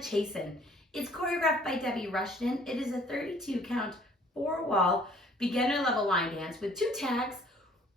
chasin. It's choreographed by Debbie Rushton. It is a 32 count, 4-wall, beginner level line dance with 2 tags.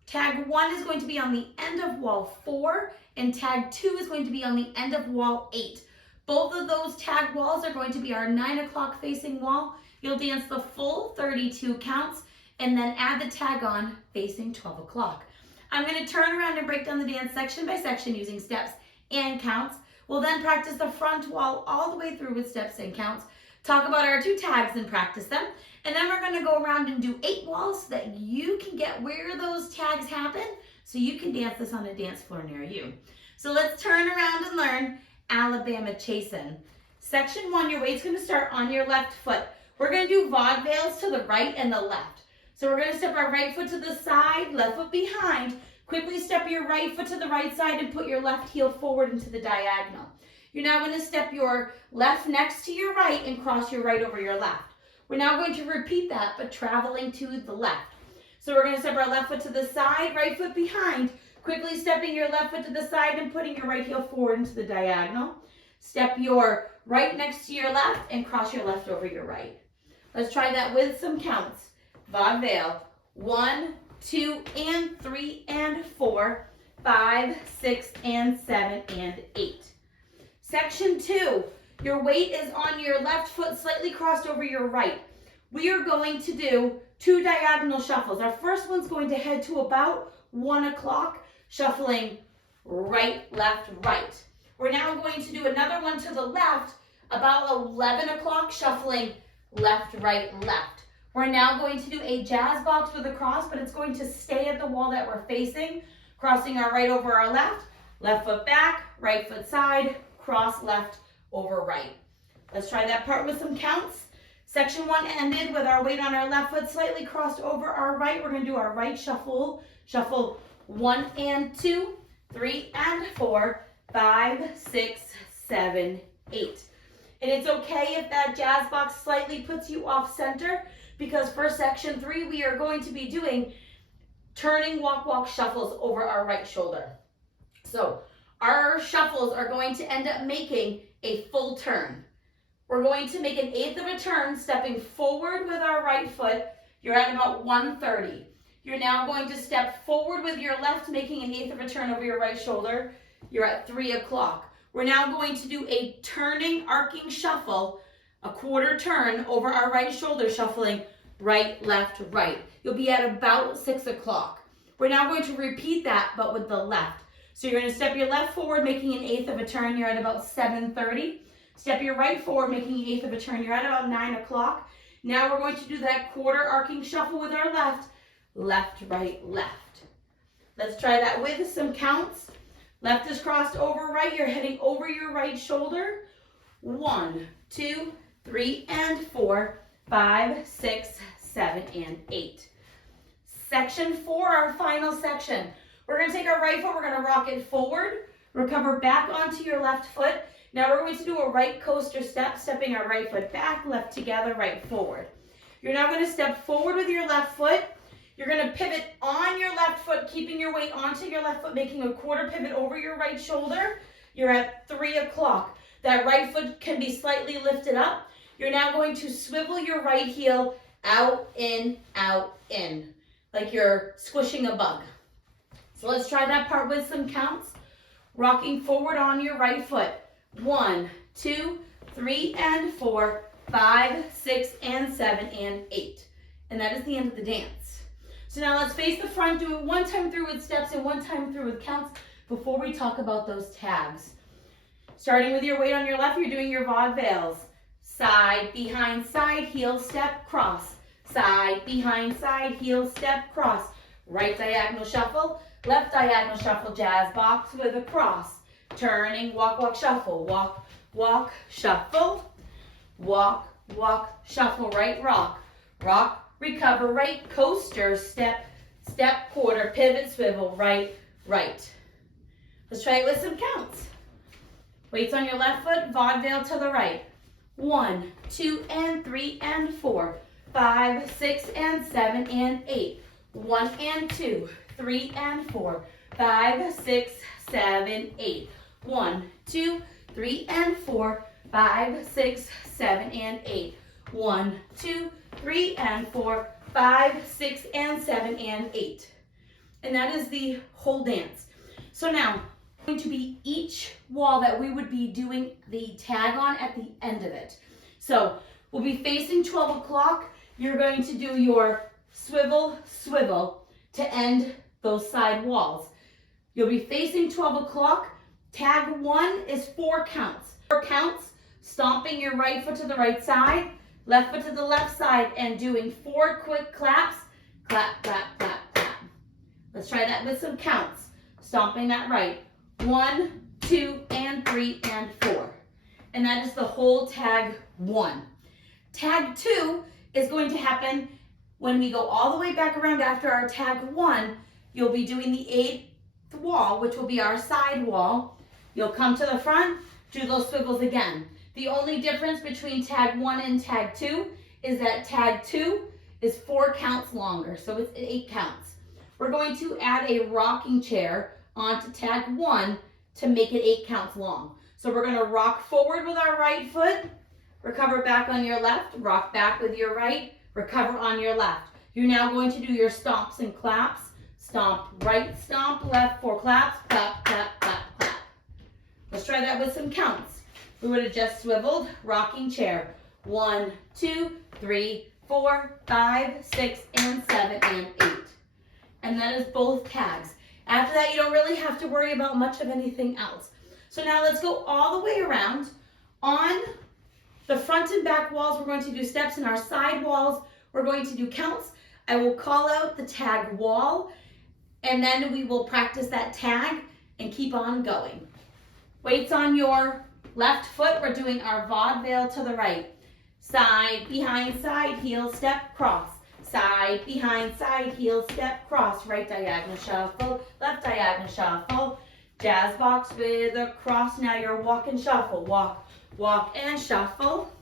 Tag 1 is going to be on the end of wall 4 and tag 2 is going to be on the end of wall 8. Both of those tag walls are going to be our 9 o'clock facing wall. You'll dance the full 32 counts and then add the tag on facing 12 o'clock. I'm going to turn around and break down the dance section by section using steps and counts. We'll then practice the front wall all the way through with steps and counts, talk about our 2 tags and practice them, and then we're going to go around and do 8 walls so that you can get where those tags happen so you can dance this on a dance floor near you. So let's turn around and learn Alabama chasin. Section 1, your weight's going to start on your left foot. We're going to do vaudevilles to the right and the left. So we're going to step our right foot to the side, left foot behind. Quickly step your right foot to the right side and put your left heel forward into the diagonal. You're now going to step your left next to your right and cross your right over your left. We're now going to repeat that, but traveling to the left. So we're going to step our left foot to the side, right foot behind, quickly stepping your left foot to the side and putting your right heel forward into the diagonal. Step your right next to your left and cross your left over your right. Let's try that with some counts. Vaudeville, 1, 2, and 3, and 4, 5, 6, and 7, and 8. Section 2, your weight is on your left foot slightly crossed over your right. We are going to do 2 diagonal shuffles. Our first one's going to head to about 1 o'clock, shuffling right, left, right. We're now going to do another one to the left, about 11 o'clock, shuffling left, right, left. We're now going to do a jazz box with a cross, but it's going to stay at the wall that we're facing, crossing our right over our left, left foot back, right foot side, cross left over right. Let's try that part with some counts. Section 1 ended with our weight on our left foot slightly crossed over our right. We're going to do our right shuffle. Shuffle 1 and 2, 3 and 4, 5, 6, 7, 8. And it's okay if that jazz box slightly puts you off center, because for section 3, we are going to be doing turning walk shuffles over our right shoulder. So our shuffles are going to end up making a full turn. We're going to make an 1/8 of a turn, stepping forward with our right foot. You're at about 130. You're now going to step forward with your left, making an 1/8 of a turn over your right shoulder. You're at 3 o'clock. We're now going to do a turning, arcing shuffle, a 1/4 turn over our right shoulder, shuffling right, left, right. You'll be at about 6 o'clock. We're now going to repeat that, but with the left. So you're going to step your left forward, making an 1/8 of a turn. You're at about 7:30. Step your right forward, making an 1/8 of a turn. You're at about 9 o'clock. Now we're going to do that 1/4 arcing shuffle with our left, left, right, left. Let's try that with some counts. Left is crossed over right. You're heading over your right shoulder. 1, 2, 3, and 4, 5, 6, 7, and 8. Section 4, our final section. We're going to take our right foot, we're going to rock it forward, recover back onto your left foot. Now we're going to do a right coaster step, stepping our right foot back, left together, right forward. You're now going to step forward with your left foot. You're going to pivot on your left foot, keeping your weight onto your left foot, making a 1/4 pivot over your right shoulder. You're at 3 o'clock. That right foot can be slightly lifted up. You're now going to swivel your right heel out, in, like you're squishing a bug. So let's try that part with some counts. Rocking forward on your right foot. 1, 2, 3, and 4, 5, 6, and 7, and 8. And that is the end of the dance. So now let's face the front, do it 1 time through with steps and 1 time through with counts before we talk about those tags. Starting with your weight on your left, you're doing your vaudevilles. Side, behind, side, heel, step, cross. Side, behind, side, heel, step, cross. Right diagonal shuffle, left diagonal shuffle, jazz box with a cross. Turning, walk, shuffle, walk, shuffle, walk, shuffle, right, rock, recover, right, coaster, step, 1/4, pivot, swivel, right. Let's try it with some counts. Weights on your left foot, vaudeville to the right. 1, 2, and 3, and 4, 5, 6, and 7, and 8. 1 and 2, 3 and 4, 5, 6, 7, 8. 1, 2, 3, and 4, 5, 6, 7, and 8. 1, 2, 3, and 4, 5, 6, and 7, and 8. And that is the whole dance. So now, going to be each wall that we would be doing the tag on at the end of it. So we'll be facing 12 o'clock. You're going to do your swivel, swivel to end those side walls. You'll be facing 12 o'clock. Tag 1 is 4 counts. 4 counts, stomping your right foot to the right side, left foot to the left side, and doing 4 quick claps. Clap, clap, clap, clap. Let's try that with some counts. Stomping that right. 1, 2, and 3, and 4. And that is the whole tag 1. Tag 2 is going to happen when we go all the way back around after our tag 1. You'll be doing the 8th wall, which will be our side wall. You'll come to the front, do those swivels again. The only difference between tag 1 and tag 2 is that tag 2 is 4 counts longer, so it's 8 counts. We're going to add a rocking chair onto tag 1 to make it 8 counts long. So we're going to rock forward with our right foot, recover back on your left, rock back with your right, recover on your left. You're now going to do your stomps and claps. Stomp right, stomp left, 4 claps, clap, clap, clap, clap. Let's try that with some counts. We would have just swiveled, rocking chair. 1, 2, 3, 4, 5, 6, and 7, and 8. And that is both tags. After that, you don't really have to worry about much of anything else. So now let's go all the way around. On the front and back walls, we're going to do steps. In our side walls, we're going to do counts. I will call out the tag wall, and then we will practice that tag and keep on going. Weights on your left foot, we're doing our vaudeville to the right. Side, behind, side, heel, step, cross. Side, behind, side, heel, step, cross. Right diagonal shuffle, left diagonal shuffle. Jazz box with a cross. Now you're walk and shuffle. Walk, walk and shuffle.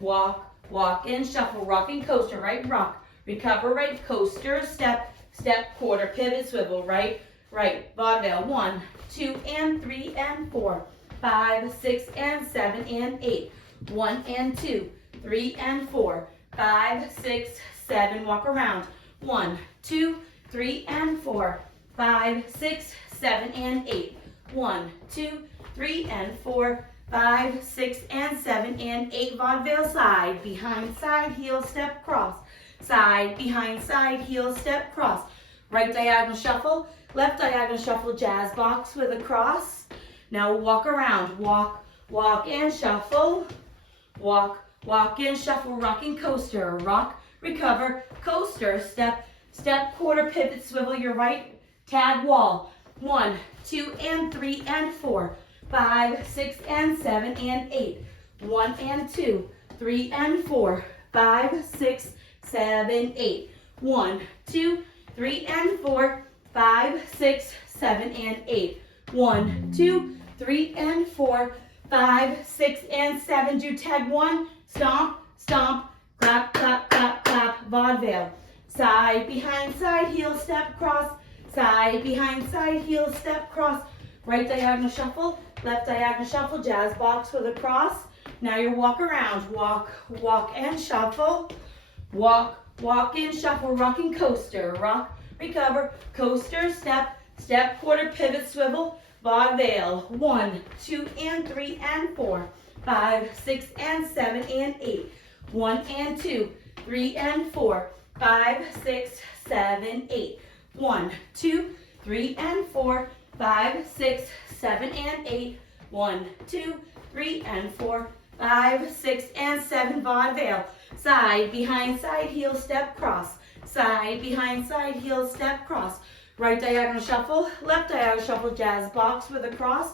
Walk, walk and shuffle. Rocking coaster, right, rock. Recover, right, coaster, step, step, quarter, pivot, swivel, right, right. Vaudeville, 1, 2, and 3, and 4, 5, 6, and 7, and 8. 1 and 2, 3 and 4, 5, 6, 7. Walk around. 1, 2, 3, and 4, 5, 6, 7, and 8. 1, 2, 3, and 4, 5, 6, and 7, and 8. Vaudeville, side, behind, side, heel, step, cross. Side, behind, side, heel, step, cross. Right diagonal shuffle, left diagonal shuffle, jazz box with a cross. Now walk around. Walk, walk and shuffle. Walk, walk and shuffle, rocking coaster. Rock, recover, coaster, step, step, quarter, pivot, swivel your right, tag wall. 1, 2, and 3, and 4, 5, 6, and 7, and 8. 1 and 2, 3, and 4, 5, 6, 7, 8. 1, 2, 3, and 4, 5, 6, 7, and 8. 1, 2, 3, and 4, 5, 6, and 7. Do tag 1, stomp, stomp, clap, clap, clap, clap, vaudeville. Side, behind, side, heel, step, cross. Side, behind, side, heel, step, cross. Right diagonal shuffle, left diagonal shuffle, jazz box with a cross. Now you walk around. Walk, walk and shuffle. Walk, walk and shuffle, rocking coaster. Rock, recover, coaster, step, step, quarter, pivot, swivel, vaudeville. 1, 2, and 3, and 4, 5, 6, and 7, and 8. 1 and 2, 3, and 4, 5, 6, 7, 8. 1, 2, 3, and 4, 5, 6, 7, and 8. 1, 2, 3, and 4, 5, 6, and 7. Vaudeville. Side, behind, side, heel, step, cross. Side, behind, side, heel, step, cross. Right diagonal shuffle, left diagonal shuffle, jazz box with a cross.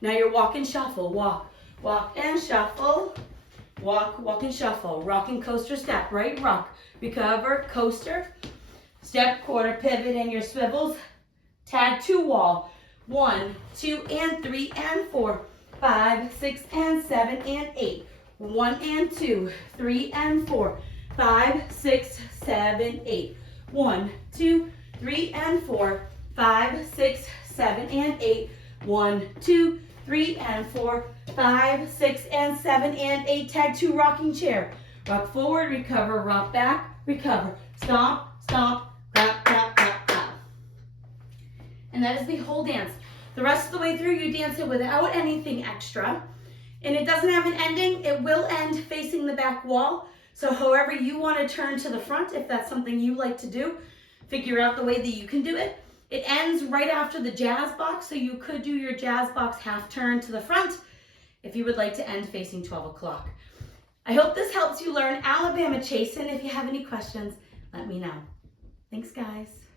Now you're walk and shuffle. Walk, walk and shuffle. Walk, walk and shuffle. Rocking coaster, step, right, rock. Recover, coaster. Step, quarter, pivot, and your swivels. Tag 2 wall. 1, 2, and 3, and 4, 5, 6, and 7, and 8. 1 and 2, 3, and 4, 5, 6, 7, 8. 1, 2, 3, and 4, 5, 6, 7, and 8. 1, 2, 3 and 4, 5, 6 and 7 and 8. Tag 2, rocking chair. Rock forward, recover, rock back, recover. Stomp, stomp, clap, clap, clap, clap. And that is the whole dance. The rest of the way through, you dance it without anything extra. And it doesn't have an ending. It will end facing the back wall. So however you want to turn to the front, if that's something you like to do, figure out the way that you can do it. It ends right after the jazz box, so you could do your jazz box half turn to the front if you would like to end facing 12 o'clock. I hope this helps you learn Alabama chasin. If you have any questions, let me know. Thanks, guys.